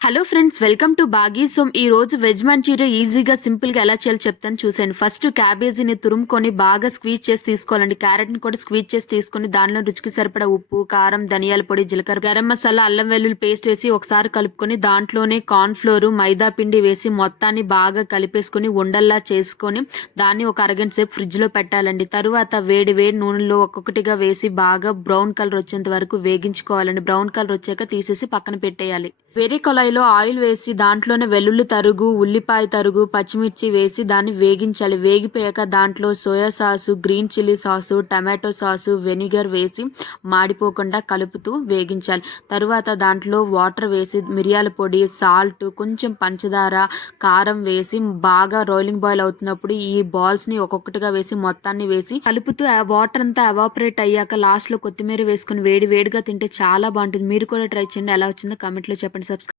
Hello friends, welcome to Baaghi. So ఈ రోజు veg Manchuria ఈజీగా సింపుల్గా ఎలా చేయాలో చెప్తాను చూసేయండి. ఫస్ట్ క్యాబేజీని తురుముకొని బాగా స్క్వీజ్ చేసి తీసుకోవాలండి. క్యారెట్ని కూడా స్క్వీజ్ చేసి తీసుకొని దానిలో రుచికి సరిపడా ఉప్పు, కారం, ధనియాల పొడి, జీలకర్ర, గరం మసాలా, అల్లం వెల్లుల్లి పేస్ట్ వేసి ఒకసారి కలుపుకొని దాంట్లోనే కార్న్ ఫ్లోర్, మైదా పిండి వేసి మొత్తాన్ని బాగా కలిపేసుకొని ఉండల్లా చేసుకొని దాన్ని ఒక అరగంట సేపు ఫ్రిడ్జ్ లో పెట్టాలండి. తరువాత వేడి వేడి నూనెలో ఒక్కొక్కటిగా వేసి బాగా బ్రౌన్ కలర్ వచ్చేంత వరకు వేగించుకోవాలండి. బ్రౌన్ కలర్ వచ్చాక తీసేసి పక్కన పెట్టేయాలి. వేరే కళాయిలో ఆయిల్ వేసి దాంట్లోనే వెల్లుల్లి తరుగు, ఉల్లిపాయ తరుగు, పచ్చిమిర్చి వేసి దాన్ని వేగించాలి. వేగిపోయాక దాంట్లో soya sauce, green chilli sauce, tomato sauce, vinegar వేసి మాడిపోకుండా కలుపుతూ వేగించాలి. తరువాత దాంట్లో వాటర్ వేసి మిరియాల పొడి, సాల్ట్, కొంచెం పంచదార, కారం వేసి బాగా రోలింగ్ బాయిల్ అవుతున్నప్పుడు ఈ బాల్స్ ని ఒక్కొక్కటిగా వేసి మొత్తాన్ని వేసి కలుపుతూ ఆ వాటర్ అంతా ఎవాపరేట్ అయ్యాక లాస్ట్ లో కొత్తిమీర వేసుకుని వేడి వేడిగా తింటే చాలా బాగుంటుంది. మీరు కూడా ట్రై చేయండి. ఎలా వచ్చిందో కామెంట్ లో చెప్పండి. సబ్స్క్రైబ్